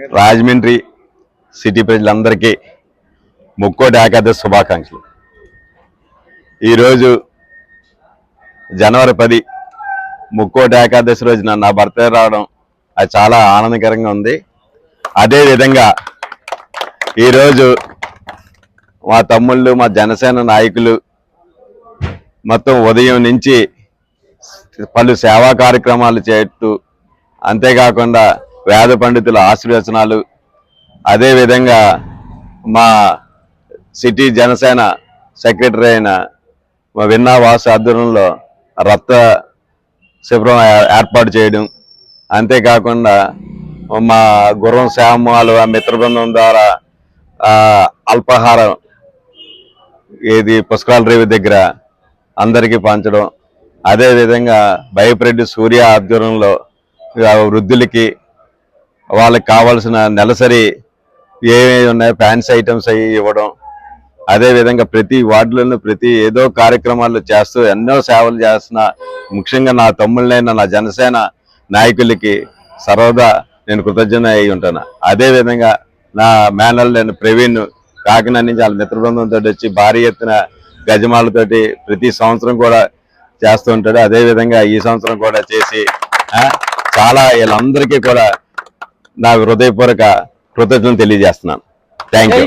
Rajahmundry city ప్రజలందరికీ ముక్కోటి ఏకాదశి శుభాకాంక్షలు. ఈరోజు జనవరి పది ముక్కోటి ఏకాదశి రోజున నా బర్త్డే రావడం అది చాలా ఆనందకరంగా ఉంది. అదేవిధంగా ఈరోజు మా తమ్ముళ్ళు మా జనసేన నాయకులు మొత్తం ఉదయం నుంచి పలు సేవా కార్యక్రమాలు చేస్తూ అంతేకాకుండా వేద పండితుల ఆశీర్వచనాలు. అదేవిధంగా మా సిటీ జనసేన సెక్రటరీ అయిన మా విన్నా వాసు ఆధ్వర్యంలో రక్త శిబిరం ఏర్పాటు చేయడం. అంతేకాకుండా మా గుర్రం శామాలు ఆ మిత్ర బృందం ద్వారా అల్పాహారం ఏది పుష్కరాల రేవి దగ్గర అందరికీ పంచడం. అదేవిధంగా బయపరెడ్డి సూర్య ఆధ్వర్యంలో వృద్ధులకి వాళ్ళకి కావాల్సిన నెలసరి ఏమేమి ఉన్నాయో ఫ్యాన్స్ ఐటమ్స్ అవి ఇవ్వడం. అదే విధంగా ప్రతి వార్డులను ప్రతి ఏదో కార్యక్రమాలు చేస్తూ ఎన్నో సేవలు చేస్తున్న ముఖ్యంగా నా తమ్ముళ్ళైన నా జనసేన నాయకులకి సర్వదా నేను కృతజ్ఞత అయి ఉంటాను. అదేవిధంగా నా మేనల్ నేను ప్రవీణ్ కాకినాడ నుంచి వాళ్ళ మిత్రబృందంతో వచ్చి భారీ ఎత్తున గజమాలతోటి ప్రతి సంవత్సరం కూడా చేస్తూ ఉంటాడు. అదేవిధంగా ఈ సంవత్సరం కూడా చేసి చాలా వీళ్ళందరికీ కూడా నాకు హృదయపూర్వక కృతజ్ఞతలు తెలియజేస్తున్నాను. థ్యాంక్ యూ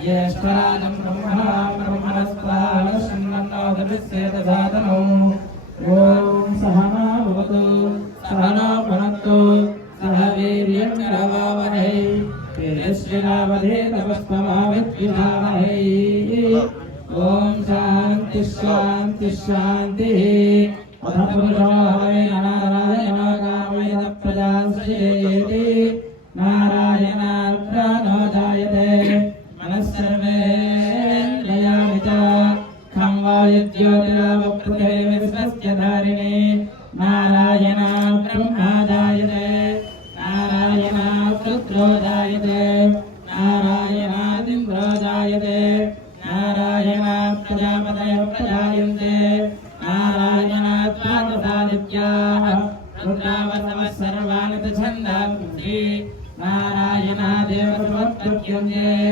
యేశ్వరాజం బ్రహ్మణాం బ్రహ్మణస్వాలశన్నోదమిశ్చేతసాధనౌ ఓం సహనా భవతు సహనా భునక్తు సహ వీర్యం కరవావహై తేజస్వినావధే తపస్వమావిద్విధావహై ఓం శాంతి శాంతి శాంతి అథ mulher.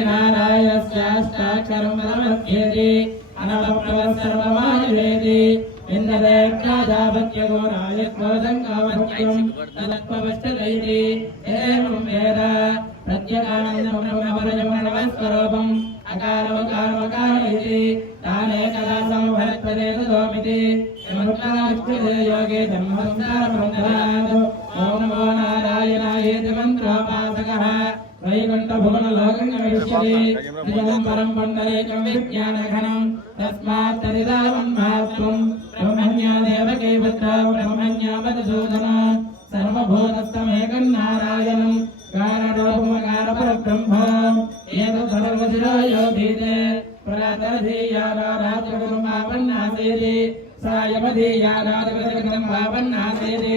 నారాయణాక్షరమధ్యేది అనవప్రవర్సర్వమాయువేది ఇంద్రదేవ్యాజాపత్యఘోరాయత్వోదంగావత్యవష్టదైతి ఏవం వేద? ప్రత్యేకానందమరజమణవస్వరూపం అకారవకారవకారమితి తానే కళా సంభరత్వదే తదోమితి యోగే ధర్మసంసారమందరాదు ఓం त्रयकण्ठभुवन लोकङ्गमिष्यति निजं परं पण्डरेकं विज्ञानघनं तस्मात् तरिदावन्मात्वं ब्रह्मण्या देवके पुत्रा ब्रह्मण्या मधुसूदन सर्वभूतस्तमेकन्नारायणं कारणोपमकारपरब्रह्म एतत् सर्वशिरायो भीते प्रातरधीयारात्रगुरुमापन्नासेति सायमधीयारात्रगुरुमापन्नासेति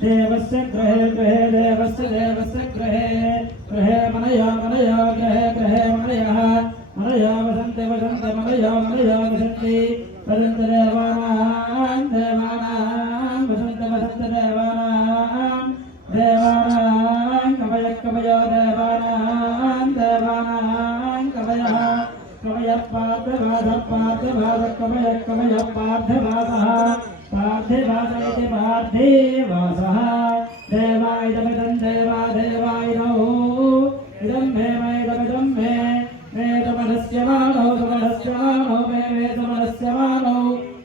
ఏం వేద ఇత్యపరిషదు సహనా భవతు సహనా భవతు సహమేర్యవామహే తేజస్వినామధేజవస్త్రవిద్విలామహే ఓం శాంతి శాంతి శాంతి దేవస్య గృహే గృహే దేవస్య దేవస్య గృహే గృహే మనయో మనయో గృహే గృహే మనయః మనయో వసంతి వసంతి మనయో మనయో వసంతి వసంతి దేవానాం దేవానాం వసంతి వసంతి देवासयति महादेवासः देवा इदमिदं देवा देवायिनो इदं मे मयदमिदं मे मे तमनस्य मानौ तमनस्य मानौ मे मे तमनस्य मानौ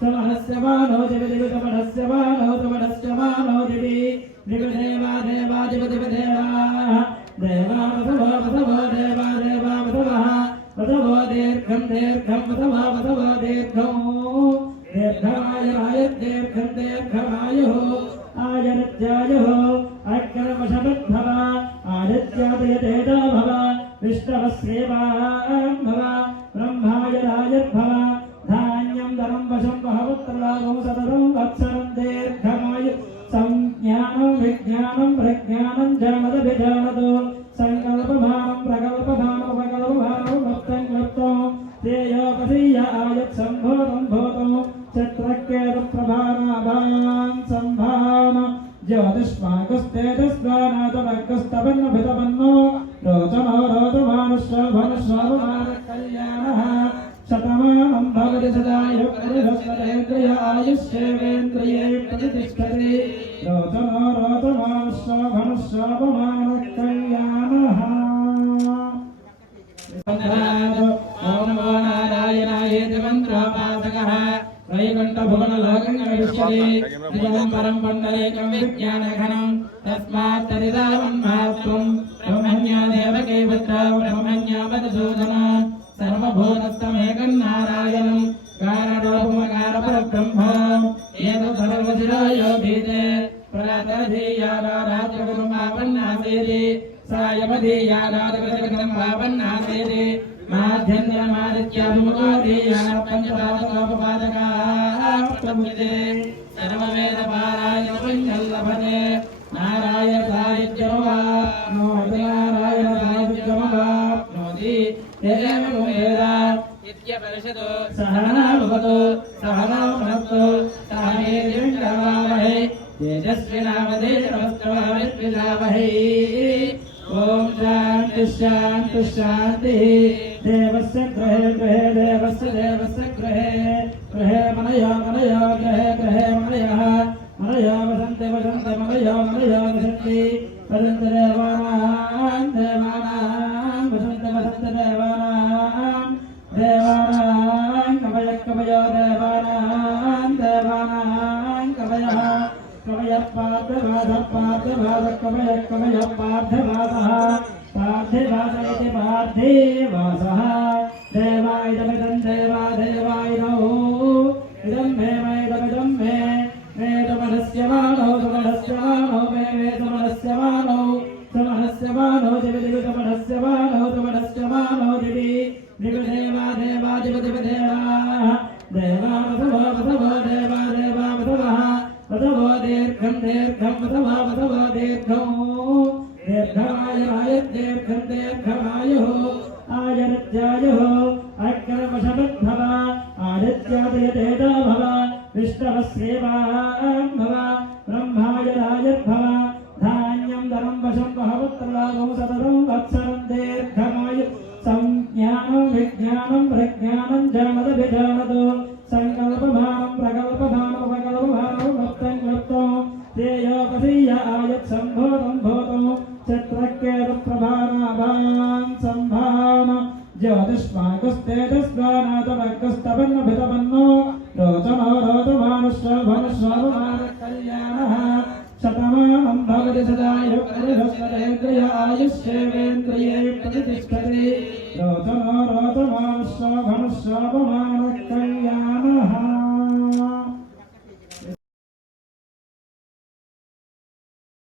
तमनस्य मानौ दिवि दिवि तमनस्य मानौ तमनस्य मानौ दिवि दिवि देवा देवा दिवि दिवि देवाः देवा वसवो वसवो देवा देवा वसवः वसवो दीर्घं दीर्घं విష్ణవశ్రేవాం భవ బ్రహ్మాయ రాజద్భవ ధాన్యం ధనం వశం బహవత్రలాభం సతతం వత్సరం దీర్ఘమాయు సంజ్ఞానం విజ్ఞానం ప్రజ్ఞానం జానదభిజానదు సంకల్పమానం ప్రకల్పమానం ప్రకల్పమానం వక్తం క్లుప్తం శ్రేయోపసీయ ఆయత్ సంభూతం భూతం చత్రకేత ప్రభానాభాం రోచమానుశ్రవనుశ్రవమాన కళ్యాణः ఓం నమో నారాయణాయేతి మంత్రోపాసకः వైకుంఠభువనలోకం గమిష్యతి నిజం పరం పండరేకం విజ్ఞానఘనం తస్మాత్ తరిదావన్మాత్వం బ్రహ్మణ్యా దేవకై పుత్ర బ్రహ్మణ్యా మధుసూదన సర్వభూతస్థమేకం నారాయణం కారణరూపమకార పరబ్రహ్మ ఏతత్ సర్వశిరోయో భీతే ప్రతధీయారాధకృతం పాపన్నాసేది సర్వవేద పారాయణ పుణ్యల్లభతే నారాయణ సాహిత్యమా నారాయణ సాహిత్యమాప్నోతి ఏం సహనా భవతు సహనా భవతు तेजस्विनामदेशमस्तमहविद्विषावहै ॐ शान्ति शान्ति शान्तिः। देवस्य गृहे गृहे, देवस्य देवस्य गृहे। गृहे मनयो मनयो, गृहे गृहे मनयः। मनयो वसन्ति वसन्ति, मनयो मनयो वसन्ति। वसन्ति देवानां देवानां, वसन्ति वसन्ति देव వసవో దీర్ఘం దీర్ఘమాయ దీర్ఘం దీర్ఘమాయు ఆయనత్యాయు అక్షరవశమద్భవ ఆదిత్యాదయతేజో భవ విష్ణవశ్రేవాం భవ బ్రహ్మాయ రాజద్భవ ధాన్యం ధనం వశం బహవత్రలాభం సతతం వత్సరం దీర్ఘ విజ్ఞానం ప్రజ్ఞానం జానద విజానదో సంకల్పమానం Shabbat